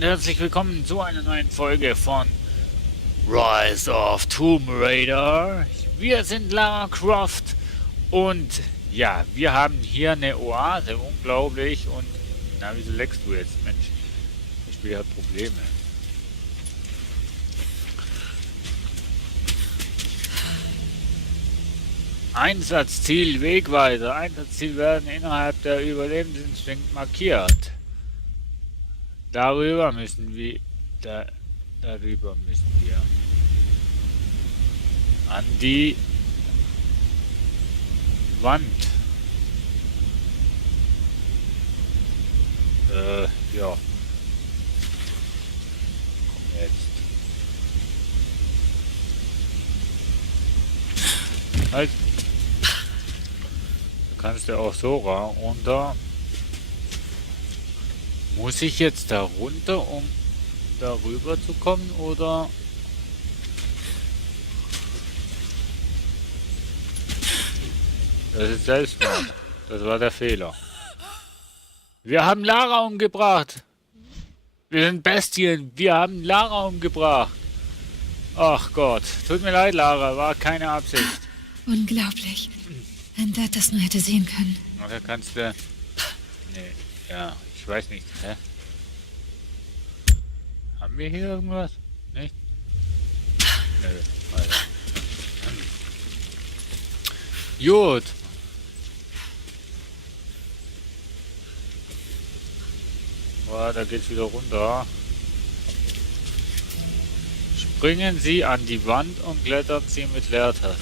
und herzlich willkommen zu einer neuen Folge von Rise of Tomb Raider. Wir sind Lara Croft und ja, wir haben hier eine Oase, unglaublich. Und na, wieso leckst du jetzt? Mensch, das Spiel hat Probleme. Einsatzziel Wegweiser. Einsatzziel werden innerhalb der Überlebensinstinkt markiert. Darüber müssen wir. Darüber müssen wir. An die Wand. Ja. Komm jetzt. Halt. Da kannst du auch so runter. Muss ich jetzt da runter, um darüber zu kommen, oder? Das ist Selbstmord. Das war der Fehler. Wir haben Lara umgebracht. Wir sind Bestien. Wir haben Lara umgebracht. Ach Gott. Tut mir leid, Lara. War keine Absicht. Unglaublich. Wenn Dad das nur hätte sehen können. Oder kannst du... Nee. Ja, ich weiß nicht. Hä? Haben wir hier irgendwas? Nicht? Nö. Weiter. Gut. Oh, da geht's wieder runter. Springen Sie an die Wand und klettern Sie mit Leertaste.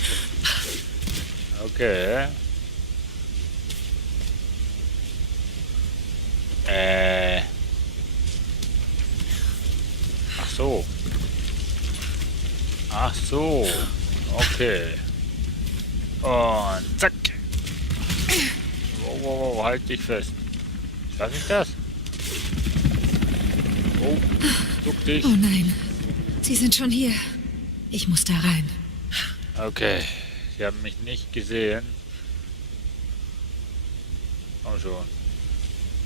Okay. Ach so. Ach so. Okay. Und zack. Wow, wow, wow, halt dich fest. Schaff ich das? Oh, duck dich. Oh nein. Sie sind schon hier. Ich muss da rein. Okay. Sie haben mich nicht gesehen. Komm schon.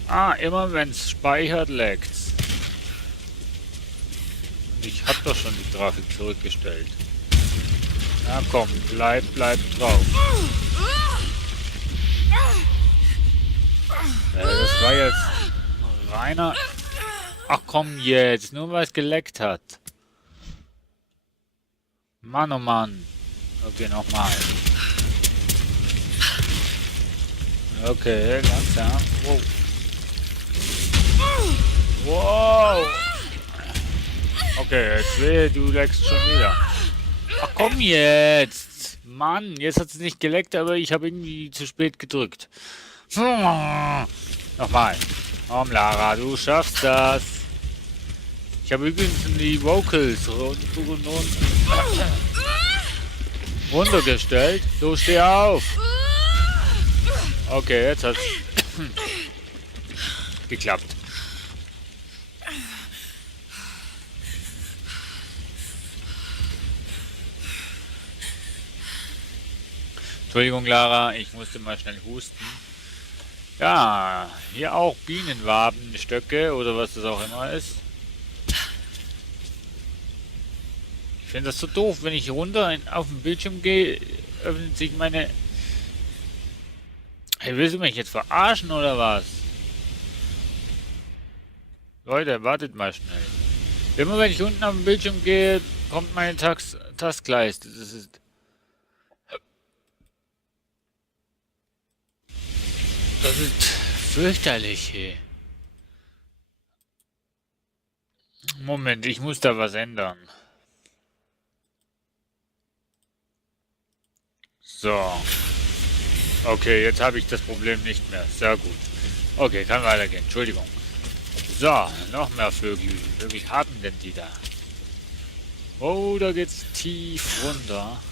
Ah, immer wenn es speichert, leckt's. Und ich hab doch schon die Grafik zurückgestellt. Na komm, bleib drauf. Das war jetzt reiner... Ach komm jetzt, nur weil es geleckt hat. Mann, oh Mann. Okay, nochmal. Okay, langsam. Wow. Wow. Okay, jetzt wehe, du leckst schon wieder. Ach komm jetzt. Mann, jetzt hat es nicht geleckt, aber ich habe irgendwie zu spät gedrückt. Nochmal. Komm, Lara, du schaffst das. Ich habe übrigens die Vocals runtergestellt. So, steh auf. Okay, jetzt hat's geklappt. Entschuldigung, Lara, ich musste mal schnell husten. Ja, hier auch Bienenwabenstöcke oder was das auch immer ist. Ich finde das so doof, wenn ich runter auf den Bildschirm gehe, öffnet sich meine... Hey, willst du mich jetzt verarschen oder was? Leute, wartet mal schnell. Immer wenn ich unten auf den Bildschirm gehe, kommt meine Taskleiste. Das ist... Das ist fürchterlich hier. Moment, ich muss da was ändern. So. Okay, jetzt habe ich das Problem nicht mehr. Sehr gut. Okay, kann weitergehen. Entschuldigung. So, noch mehr Vögel. Wie wirklich haben denn die da? Oh, da geht's tief runter.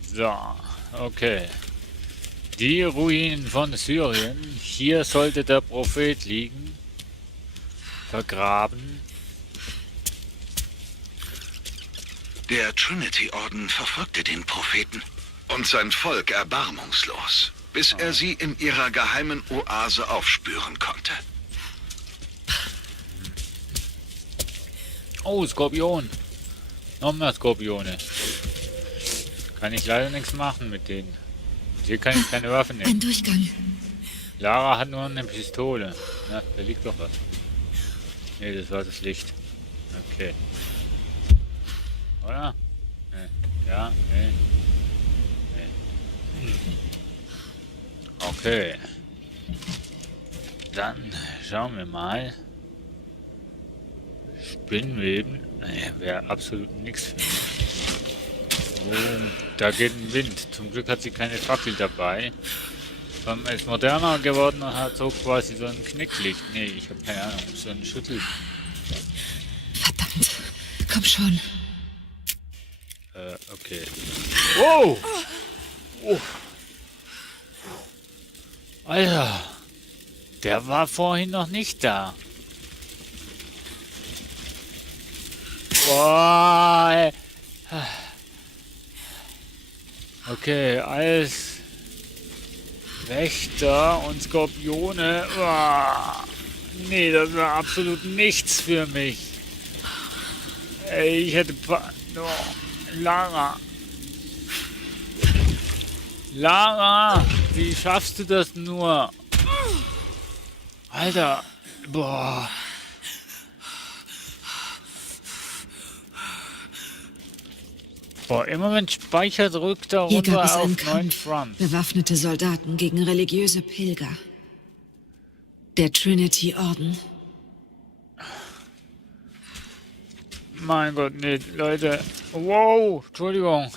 So, okay. Die Ruinen von Syrien. Hier sollte der Prophet liegen. Vergraben. Der Trinity-Orden verfolgte den Propheten und sein Volk erbarmungslos, bis er sie in ihrer geheimen Oase aufspüren konnte. Oh, Skorpion. Noch mehr Skorpione. Kann ich leider nichts machen mit denen. Hier kann ich keine Waffe nehmen. Ein Durchgang. Lara hat nur eine Pistole. Na, da liegt doch was. Ne, das war das Licht. Okay. Oder? Nee. Ja, nee. Nee. Okay. Dann schauen wir mal. Spinnweben. Nee, wäre absolut nichts für mich. Oh, da geht ein Wind. Zum Glück hat sie keine Fackel dabei. Ist moderner geworden und hat so quasi so ein Knicklicht. Nee, ich habe keine Ahnung, so ein Schüttel. Verdammt. Komm schon. Okay. Wow! Oh. Alter. Der war vorhin noch nicht da. Boah, ey. Okay, alles Wächter und Skorpione. Boah. Nee, das war absolut nichts für mich. Ey, ich hätte... Lara. Lara, wie schaffst du das nur? Alter. Boah. Boah, immer wenn Speicher drückt, da Hier gab es runter einen auf neuen Kampf. Front. Bewaffnete Soldaten gegen religiöse Pilger. Der Trinity-Orden. Mein Gott, nee, Leute. Wow, Entschuldigung.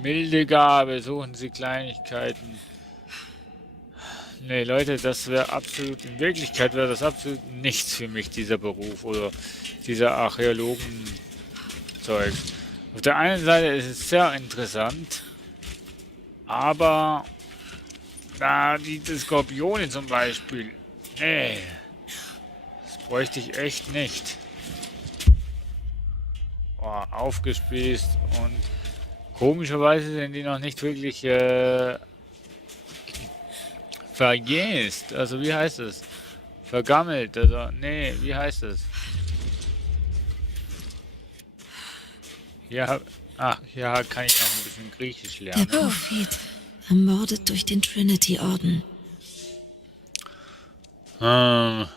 Milde Gabe, suchen Sie Kleinigkeiten. Nee, Leute, das wäre absolut, in Wirklichkeit wäre das absolut nichts für mich, dieser Beruf oder dieser Archäologen-Zeug. Auf der einen Seite ist es sehr interessant, aber da die Skorpione zum Beispiel, nee, das bräuchte ich echt nicht. Oh, aufgespießt und komischerweise sind die noch nicht wirklich verjäst. Also wie heißt es? Vergammelt. Also nee, wie heißt es? Hier, hier kann ich noch ein bisschen Griechisch Der lernen. Prophet. Ermordet durch den Trinity-Orden. Wer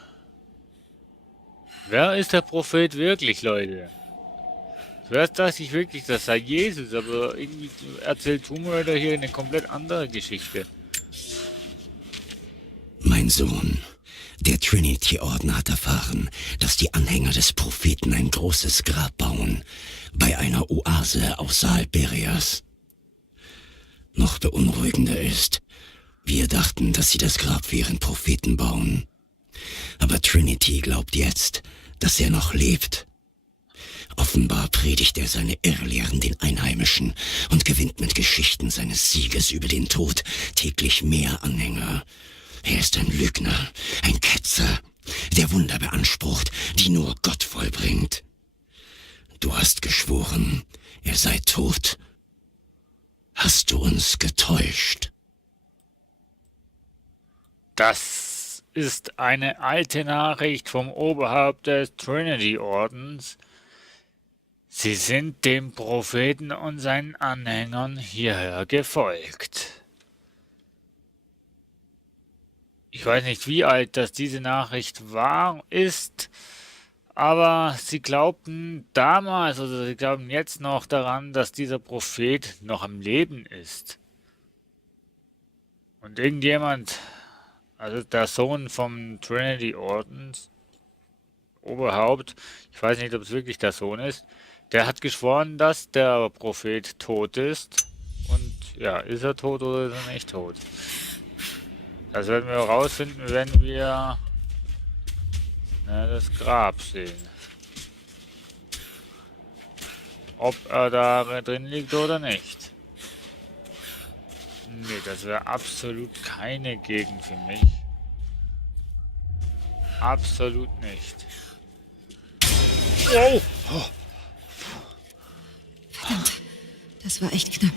ist der Prophet wirklich, Leute? Zuerst dachte ich wirklich, das sei Jesus, aber irgendwie erzählt Tomb Raider hier eine komplett andere Geschichte. Mein Sohn, der Trinity-Orden hat erfahren, dass die Anhänger des Propheten ein großes Grab bauen, bei einer Oase außerhalb Berias. Noch beunruhigender ist, wir dachten, dass sie das Grab für ihren Propheten bauen. Aber Trinity glaubt jetzt, dass er noch lebt. Offenbar predigt er seine Irrlehren den Einheimischen und gewinnt mit Geschichten seines Sieges über den Tod täglich mehr Anhänger. Er ist ein Lügner, ein Ketzer, der Wunder beansprucht, die nur Gott vollbringt. Du hast geschworen, er sei tot. Hast du uns getäuscht? Das ist eine alte Nachricht vom Oberhaupt des Trinity-Ordens. Sie sind dem Propheten und seinen Anhängern hierher gefolgt. Ich weiß nicht, wie alt das diese Nachricht ist, aber sie glaubten damals, oder sie glauben jetzt noch daran, dass dieser Prophet noch am Leben ist. Und irgendjemand, also der Sohn vom Trinity-Ordens, Oberhaupt, ich weiß nicht, ob es wirklich der Sohn ist, der hat geschworen, dass der Prophet tot ist. Und ja, ist er tot oder ist er nicht tot? Das werden wir herausfinden, wenn wir das Grab sehen. Ob er da drin liegt oder nicht. Nee, das wäre absolut keine Gegend für mich. Absolut nicht. Oh! Oh. Verdammt. Das war echt knapp.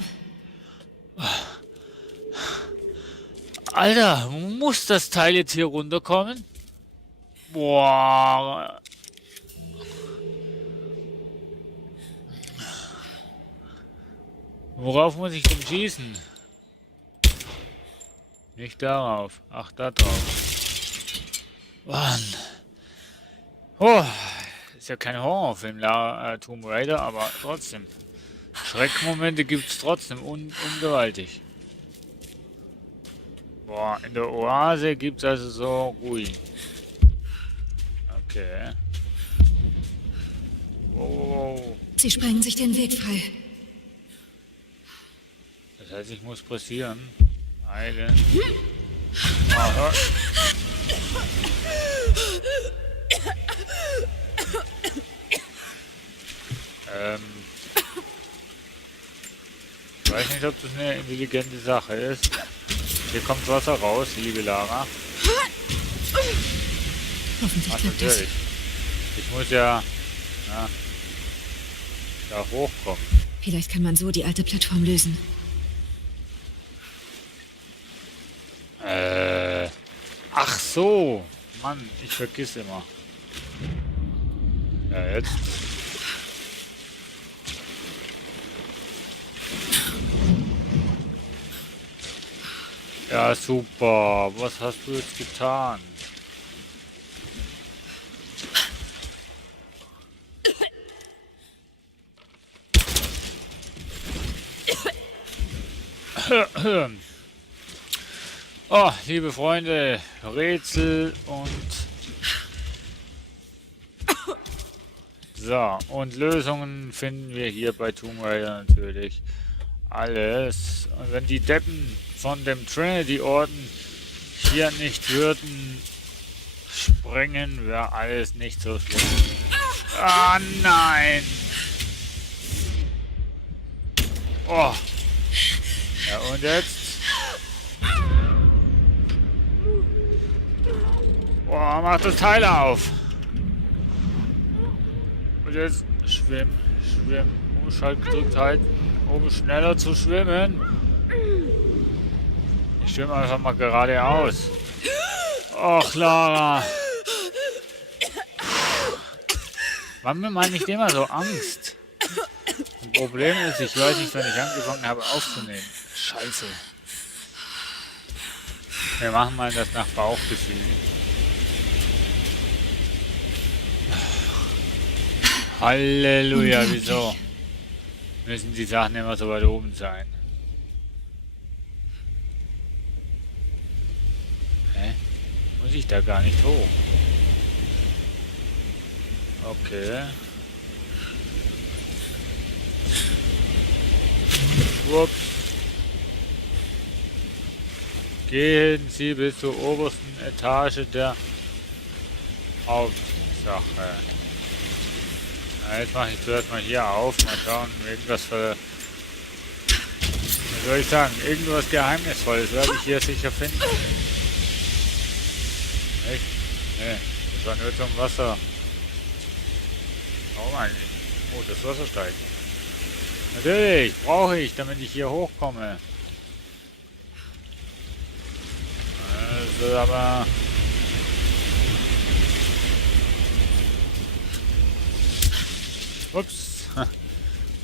Alter, muss das Teil jetzt hier runterkommen? Boah. Worauf muss ich denn schießen? Nicht darauf. Ach, da drauf. Mann. Oh, ist ja kein Horrorfilm, Tomb Raider, aber trotzdem. Schreckmomente gibt's trotzdem, ungewaltig. Boah, in der Oase gibt's also so Ruhe. Okay. Oh. Sie sprengen sich den Weg frei. Das heißt, ich muss pressieren. Eilen. Aha. Ich weiß nicht, ob das eine intelligente Sache ist. Hier kommt Wasser raus, liebe Lara. Hoffentlich Ach, klappt das. natürlich. Ich muss ja da hochkommen. Vielleicht kann man so die alte Plattform lösen. Ach so. Mann, ich vergiss immer. Ja, jetzt. Ja, super. Was hast du jetzt getan? Oh, liebe Freunde, Rätsel und so, und Lösungen finden wir hier bei Tomb Raider natürlich. Alles. Und wenn die Deppen von dem Trinity-Orden hier nicht würden sprengen, wäre alles nicht so schlimm. Ah, nein! Oh. Ja, und jetzt? Oh, mach das Teil auf! Und jetzt schwimm. Umschalt gedrückt halten, um schneller zu schwimmen. Ich schwimme einfach mal geradeaus. Och, Lara. War mir mal nicht immer so Angst. Das Problem ist, ich weiß nicht, wann ich angefangen habe aufzunehmen. Scheiße. Wir machen mal das nach Bauchgefühl. Halleluja, wieso? Müssen die Sachen immer so weit oben sein? Hä? Muss ich da gar nicht hoch? Okay. Ups. Gehen Sie bis zur obersten Etage der Hauptsache. Na, jetzt mache ich zuerst mal hier auf. Mal schauen, irgendwas für... Was soll ich sagen? Irgendwas Geheimnisvolles werde ich hier sicher finden. Echt? Nee, das war nur zum Wasser. Warum eigentlich? Oh, das Wasser steigt. Natürlich, brauche ich, damit ich hier hochkomme. Also, aber... Ups.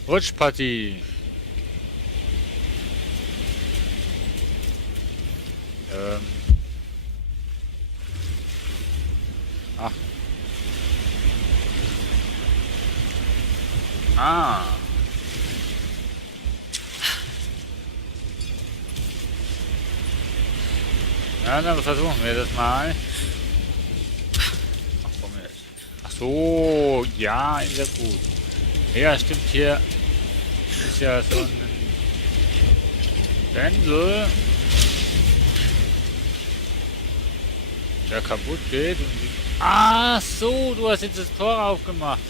Rutschpartie. Ach. Ah. Ja, dann versuchen wir das mal. Ach, komm jetzt. Ach so, ja, ist ja gut. Ja, stimmt, hier ist ja so ein Pendel, der kaputt geht. Und ach so, du hast jetzt das Tor aufgemacht.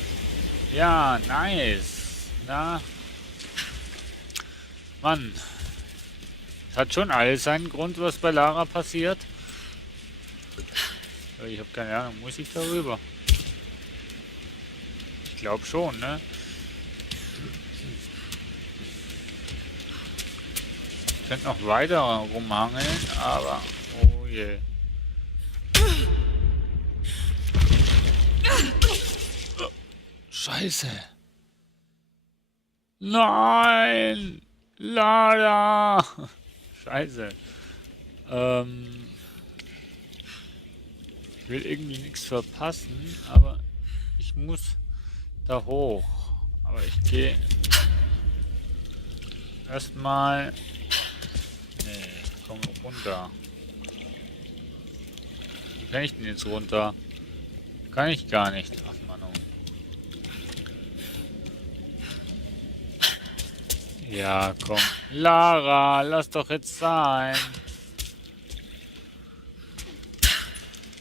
Ja, nice. Na, Mann. Es hat schon alles seinen Grund, was bei Lara passiert. Ich habe keine Ahnung, muss ich darüber? Ich glaube schon, ne? Ich könnte noch weiter rumhangeln, aber... Oh je. Scheiße. Nein! Lara! Scheiße. Ich will irgendwie nichts verpassen, aber ich muss da hoch. Aber ich gehe erstmal. Nee, ich komme runter. Wie kann ich denn jetzt runter? Kann ich gar nicht. Ach Mann. Ja, komm. Lara, lass doch jetzt sein.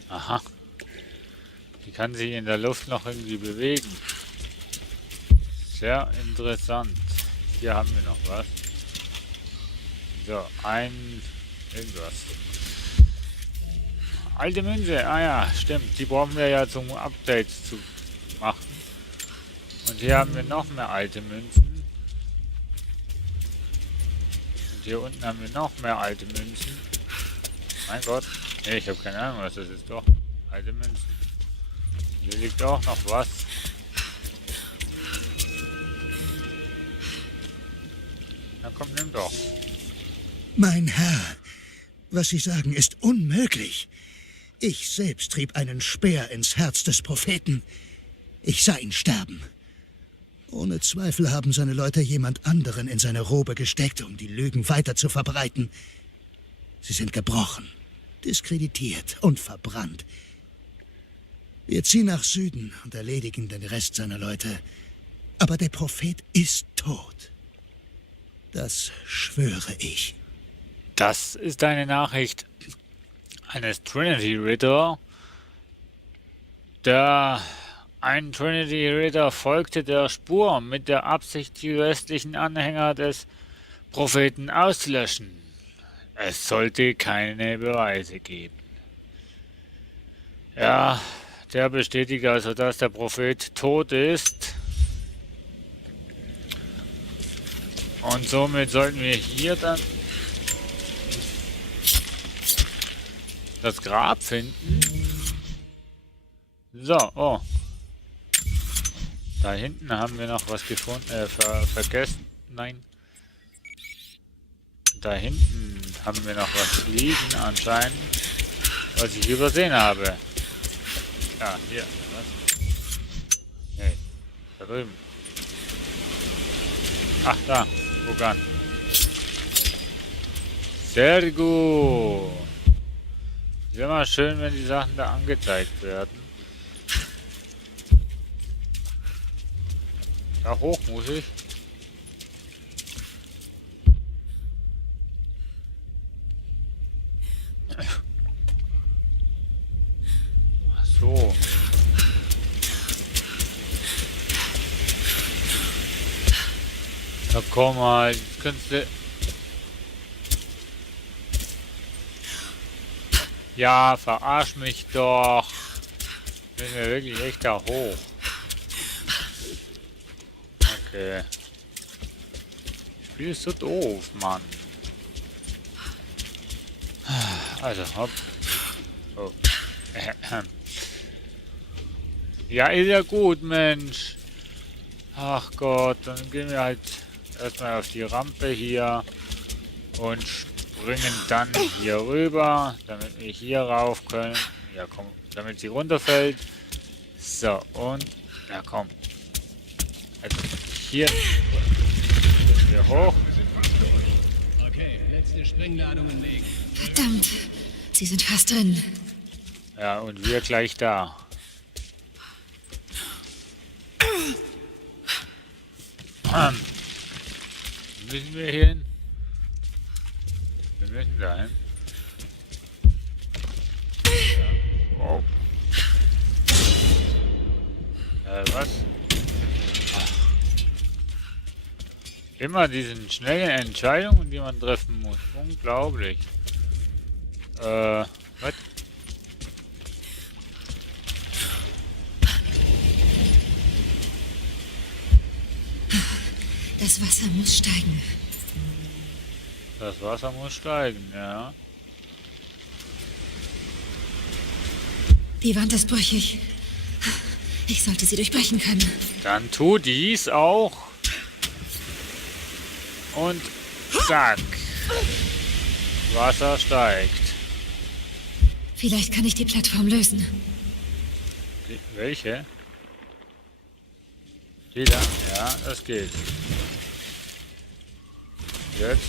Aha. Die kann sich in der Luft noch irgendwie bewegen. Sehr interessant. Hier haben wir noch was. So, irgendwas. Alte Münze. Ah ja, stimmt. Die brauchen wir ja zum Updates zu machen. Und hier haben wir noch mehr alte Münzen. Und hier unten haben wir noch mehr alte Münzen. Mein Gott. Nee, ich habe keine Ahnung, was das ist. Doch, alte Münzen. Hier liegt auch noch was. Na komm, nimm doch. Mein Herr, was Sie sagen, ist unmöglich. Ich selbst trieb einen Speer ins Herz des Propheten. Ich sah ihn sterben. Ohne Zweifel haben seine Leute jemand anderen in seine Robe gesteckt, um die Lügen weiter zu verbreiten. Sie sind gebrochen, diskreditiert und verbrannt. Wir ziehen nach Süden und erledigen den Rest seiner Leute. Aber der Prophet ist tot. Das schwöre ich. Das ist eine Nachricht eines Trinity-Ritter. Ein Trinity-Ritter folgte der Spur mit der Absicht, die restlichen Anhänger des Propheten auszulöschen. Es sollte keine Beweise geben. Ja, der bestätigt also, dass der Prophet tot ist. Und somit sollten wir hier dann das Grab finden. So, oh. Da hinten haben wir noch was gefunden, vergessen. Nein. Da hinten haben wir noch was liegen anscheinend, was ich übersehen habe. Ja, hier. Was? Nee, da drüben. Ach, da. Wogan. Sehr gut. Ist immer schön, wenn die Sachen da angezeigt werden. Da hoch muss ich. Ach so. Na komm mal, kannst du... Ja, verarsch mich doch. Müssen wir wirklich echt da hoch. Okay. Das Spiel ist so doof, Mann. Also, hopp. Oh. Ja, ist ja gut, Mensch. Ach Gott, dann gehen wir halt erstmal auf die Rampe hier und springen dann hier rüber, damit wir hier rauf können. Ja, komm, damit sie runterfällt. So, und, ja, komm. Also, hier sind wir hoch. Okay, letzte Sprengladungen legen. Verdammt, sie sind fast drin. Ja, und wir gleich da. Müssen wir hier hin? Wir müssen da hin. Wow. Was? Immer diese schnellen Entscheidungen, die man treffen muss. Unglaublich. Was? Das Wasser muss steigen. Das Wasser muss steigen, ja. Die Wand ist brüchig. Ich sollte sie durchbrechen können. Dann tu dies auch. Und Zack. Wasser steigt. Vielleicht kann ich die Plattform lösen. Welche? Die da? Ja, das geht. Jetzt.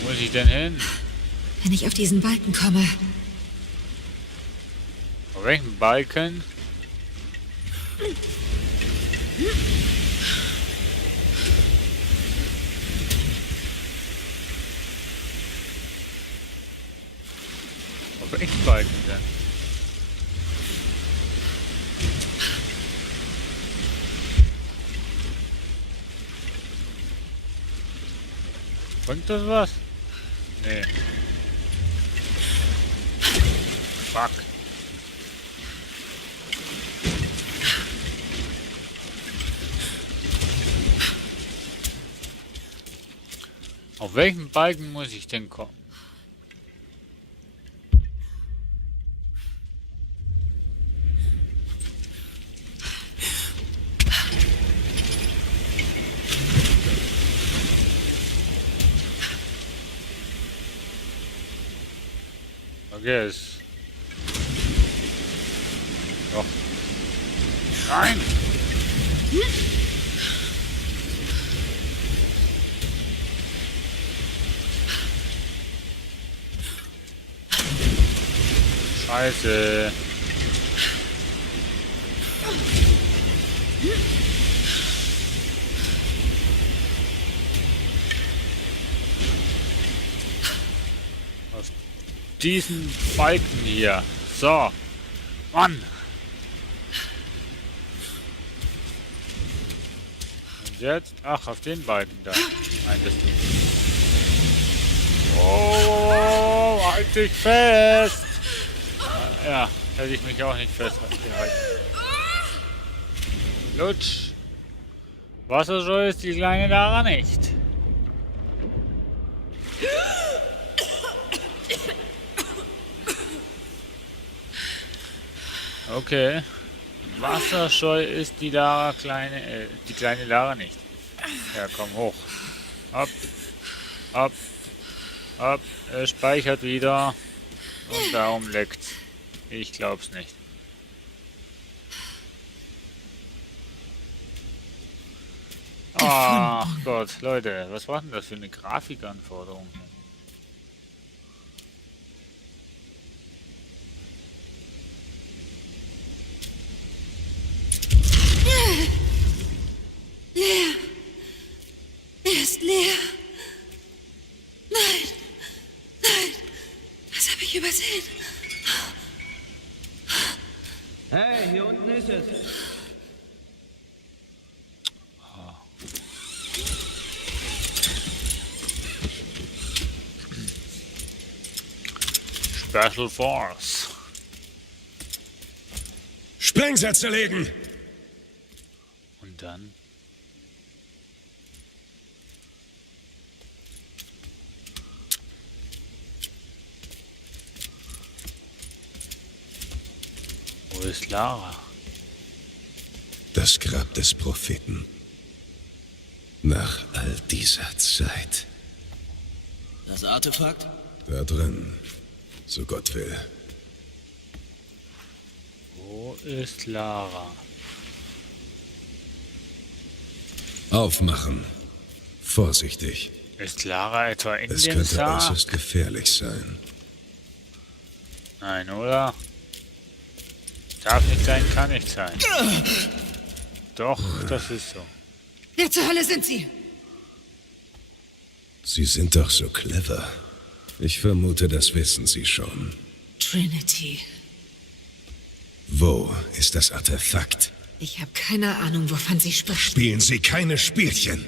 Wo muss ich denn hin? Wenn ich auf diesen Balken komme. Auf welchem Balken? Auf welchem Balken denn? Bringt das was? Nee. Fuck. Auf welchen Balken muss ich denn kommen? Okay, es... Doch. Nein! Scheiße. Auf diesen Balken hier. So. Mann. Und jetzt? Ach, auf den Balken da. Nein, das nicht. Oh, halt dich fest! Ja, hätte ich mich auch nicht festgehalten. Lutsch. Wasserscheu ist die kleine Lara nicht. Okay. Wasserscheu ist die Lara die kleine Lara nicht. Ja, komm hoch. Ab. Ab. Ab. Er speichert wieder. Und darum leckt's. Ich glaub's nicht. Ach Gott, Leute, was war denn das für eine Grafikanforderung? Leer. Er ist leer. Nein. Nein. Was habe ich übersehen? Hey, hier unten ist es. Special Force. Sprengsätze legen! Und dann? Wo ist Lara? Das Grab des Propheten. Nach all dieser Zeit. Das Artefakt? Da drin. So Gott will. Wo ist Lara? Aufmachen. Vorsichtig. Ist Lara etwa in Es dem könnte Sarg? äußerst gefährlich sein. Nein, oder? Darf nicht sein, kann nicht sein. Doch, das ist so. Wer zur Hölle sind Sie? Sie sind doch so clever. Ich vermute, das wissen Sie schon. Trinity. Wo ist das Artefakt? Ich habe keine Ahnung, wovon Sie sprechen. Spielen Sie keine Spielchen.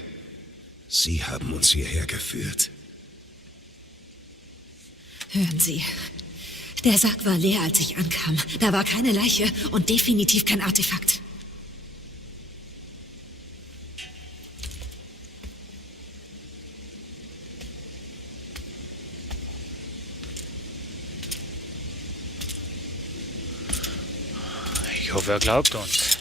Sie haben uns hierher geführt. Hören Sie. Der Sarg war leer, als ich ankam. Da war keine Leiche und definitiv kein Artefakt. hoffe, er glaubt uns.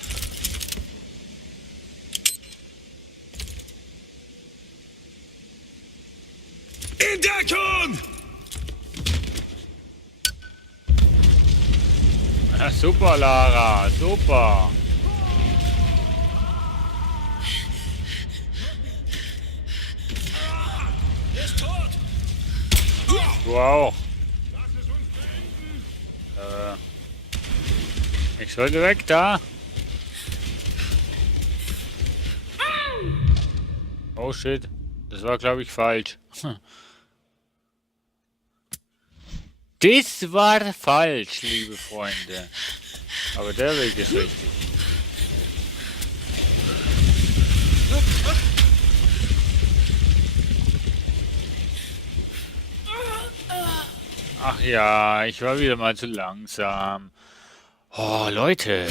In Deckung! Ja, super, Lara, super. Du auch. Ich sollte weg da. Oh shit. Das war, glaube ich, falsch. Das war falsch, liebe Freunde. Aber der Weg ist richtig. Ach ja, ich war wieder mal zu langsam. Oh, Leute.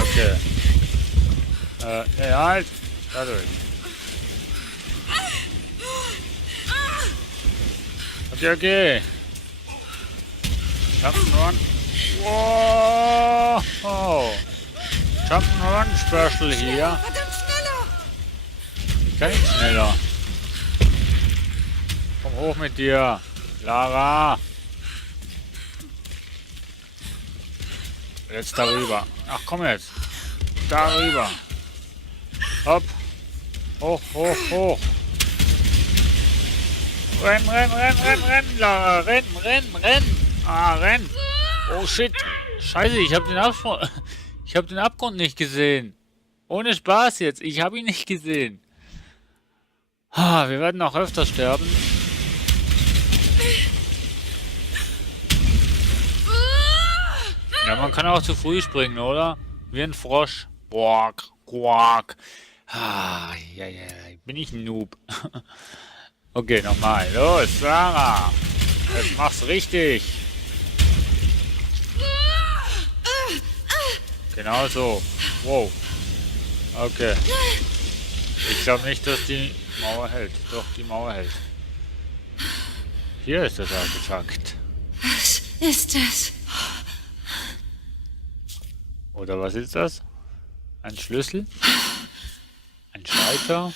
Okay. Ne, halt. Dadurch. Okay. Jump'n'Run. Wow. Jump'n'Run Special hier. Ich kann nicht schneller. Komm hoch mit dir. Lara. Jetzt darüber. Ach komm jetzt. Darüber. Hopp. Hoch, hoch, hoch. Renn, Lara. Renn. Ah, renn. Oh shit. Scheiße, ich habe den Abgrund nicht gesehen. Ohne Spaß jetzt. Ich habe ihn nicht gesehen. Ah, wir werden auch öfter sterben. Ja, man kann auch zu früh springen, oder? Wie ein Frosch. Quack, quack. Ah, ja, bin ich ein Noob. Okay, nochmal. Los, Sarah. Jetzt mach's richtig. Genau so. Wow. Okay. Ich glaube nicht, dass die Mauer hält. Doch, die Mauer hält. Hier ist das Artefakt. Was ist das? Oder was ist das? Ein Schlüssel? Ein Schalter?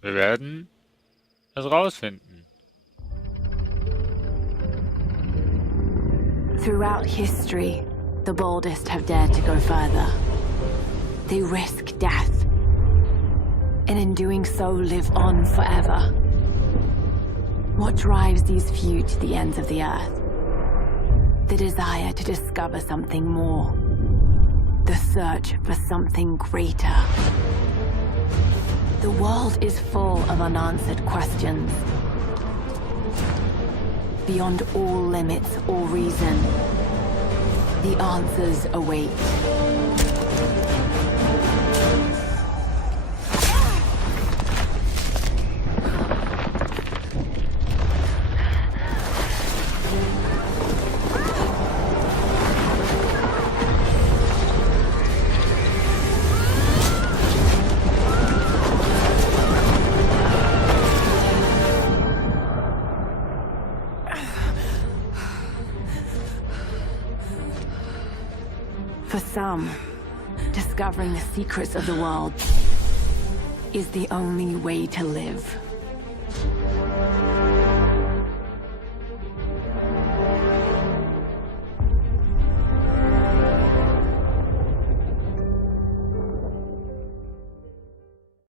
Wir werden es rausfinden. Throughout history, the boldest have dared to go further. They risk death, and in doing so live on forever. What drives these few to the ends of the earth? The desire to discover something more. The search for something greater. The world is full of unanswered questions. Beyond all limits or reason, the answers await. For some, discovering the secrets of the world is the only way to live.